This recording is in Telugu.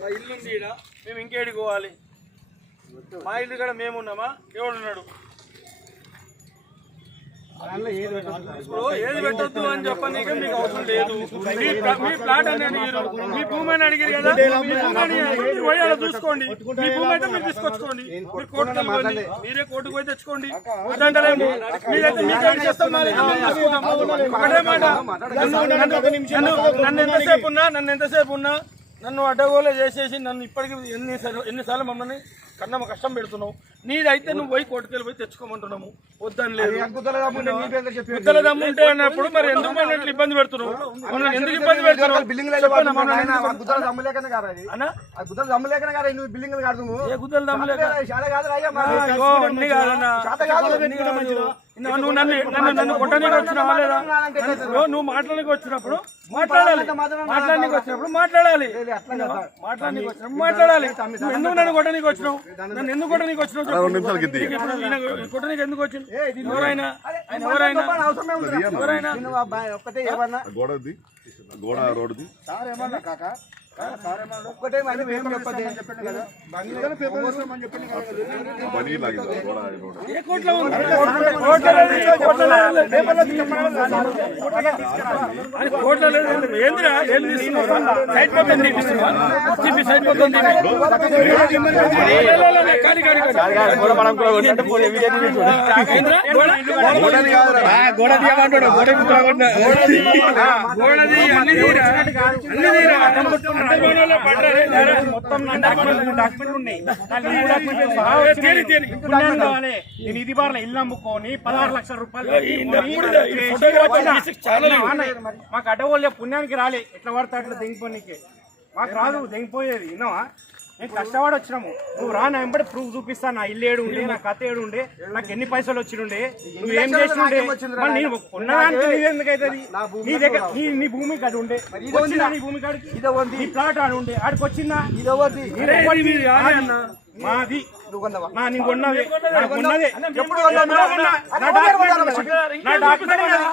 మా ఇల్లు ఉంది ఈడ. మేము ఇంకేడికి పోవాలి. మా ఇల్లు కూడా మేమున్నామా? ఎవడున్నాడు? ఇప్పుడు ఏది పెట్టొద్దు అని చెప్పనీకే మీకు అవసరం లేదు మీ ప్లా- మీ ప్లాట్ అనేది మీరు మీ భూమి అని అడిగారు కదా మీ భూమి అని మీరు పోయి అలా చూసుకోండి మీ భూమి అయితే మీరు తీసుకొచ్చుకోండి మీరు కోర్టుకు వెళ్ళిపోండి మీరే కోర్టుకు పోయి తెచ్చుకోండి అదంటలేము మీరైతే మీకేం చేస్తాం మరి మేము చూసుకుంటాం. ఒకటే మాట నన్ను ఎంతసేపు ఉన్నా నన్ను ఎంతసేపు ఉన్నా నన్ను అడ్డగోలు చేసేసి నన్ను ఇప్పటికి ఎన్నిసార్లు ఎన్నిసార్లు మమ్మల్ని కన్నమ్మ కష్టం పెడుతున్నావు? నీదైతే నువ్వు పోయి కోర్టుకెళ్ళి పోయి తెచ్చుకోమంటున్నాము. వద్దని లేదు. గుత్తల దమ్ము ఉంటే అన్నప్పుడు మరి ఎందుకు మన ఇబ్బంది పెడుతున్నావు? ఎందుకు ఇబ్బంది పెడుతున్నావు? గుద్దలు కాదు గుద్దలు కాదు బిల్డింగ్ గుద్దలు దమ్ము లేక నువ్వు నన్ను నన్ను నన్ను కొట్టడానికి వచ్చినావా లేదా? నువ్వు మాట్లాడడానికి వచ్చినప్పుడు మాట్లాడాలి. మాట్లాడడానికి వచ్చినప్పుడు మాట్లాడాలి. మాట్లాడడానికి వచ్చినప్పుడు మాట్లాడాలి. ఎందుకు నన్ను కొట్టడానికి వచ్చినావు. నన్ను ఎందుకు కొట్టడానికి వచ్చినావు? కొట్టడానికి ఎందుకు వచ్చింది ఎవరైనా? ఎవరైనా? ఎవరైనా? గోడది గోడ రోడ్ది సార్ ఏమన్నా కాక? ఒక్కటే చెప్పండి కదా. పేపర్ గోడ. ఏందిరా? గోడ? గోడది అన్ని తీరా? అన్ని తీరా? మొత్తం నా డాక్యుమెంట్ డాక్యుమెంట్ ఉన్నాయి. నా లీవ్ డాక్యుమెంట్ సహా ఆ, వచ్చినాయి. తీరి, తీరి. పుణ్యాన్ని కావాలి. నేను ఇది బార్ల ఇల్లు అమ్ముకొని పదహారు లక్షల రూపాయలు మాకు అడ్డగోళ్ళే పుణ్యానికి రాలే. ఎట్లా పడితే అట్లా దిగిపోనీకి మాకు రాదు దిగిపోయేది విన్నావా? నేను కష్టపడి వచ్చినాము. నువ్వు రా నా వెంబడి ప్రూఫ్ చూపిస్తా. నా ఇల్లు ఏడు ఉండే నా కథ ఏడు ఉండే నాకు ఎన్ని పైసలు వచ్చినుండే నువ్వు ఏం చేస్తుండే మరి నేను ఉన్నదానికి నీ దగ్గర నీ నీ భూమి కాదు ఉండే. వచ్చిందా నీ భూమి కాడికి? నీ ప్లాట్ ఆడు ఉండే. ఆడికి వచ్చిందా? మీది. నా నీకు ఉన్నది నాకు ఉన్నది ఎప్పుడు. నా డాక్యుమెంట్